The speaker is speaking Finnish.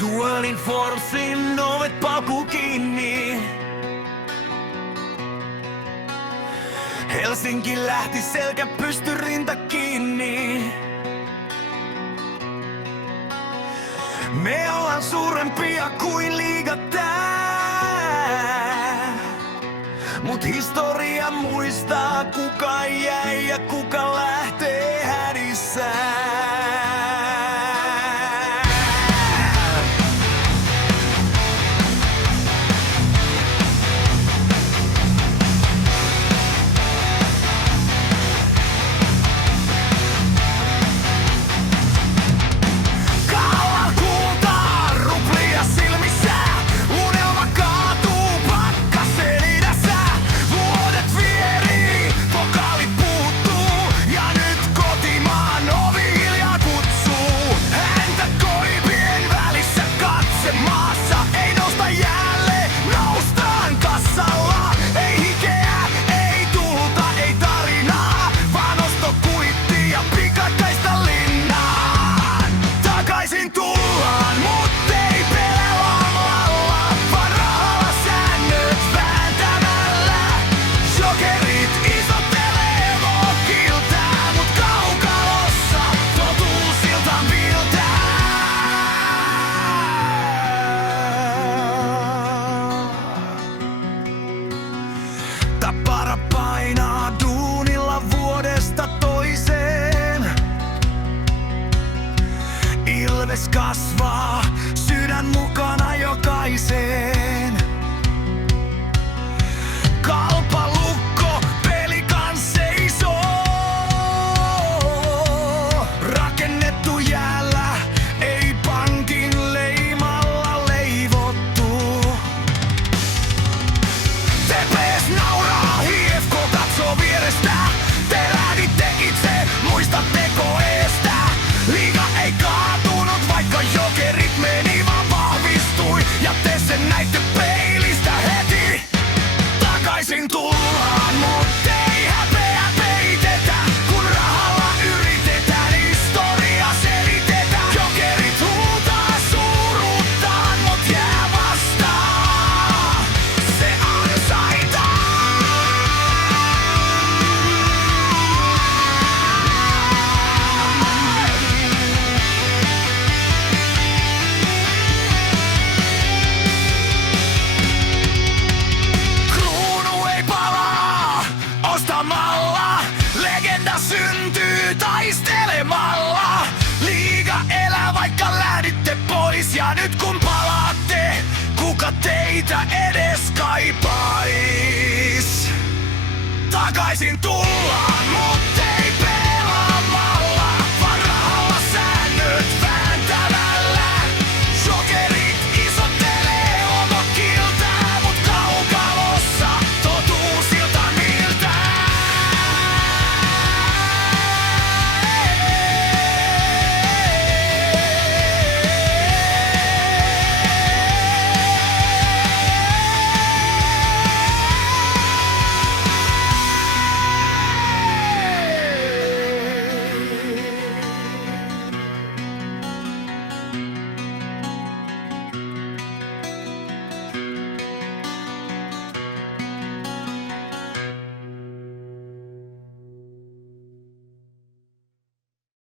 Tuolin Forsin ovet paukuu kiinni. Helsinki lähti selkä pysty rinta kiinni. Me ollaan suurempia kuin liiga tää. Mut historia muistaa kuka jäi ja kuka lähtee hädissään. Tappara painaa duunilla vuodesta toiseen. Ilves kasvaa, sydän mukana jokaiseen. Kalpalukko, peli kans seisoo. Rakennettu jäällä, ei pankin leimalla leivottu. TPS nauraa, IFK katsoo vierestä. Te lähditte itse, muistatteko eestä? Liiga ei kaatunut, vaikka Jokerit meni vaan vahvistui. Ja te sen näitte peilistä heti. Takaisin tullaan, mut ei häpeä peitetä. Kun rahalla yritetään, historia selitetään. Jokerit huutaa suuruuttaan, mut jää vastaan. Se ansaitaan. Kruunu ei palaa ostamalla. Legenda syntyy taistelemalla. Liiga elää vaikka lähditte pois. Ja nyt kun palaatte, kuka teitä edes kaipais? Takaisin tullaan, mutta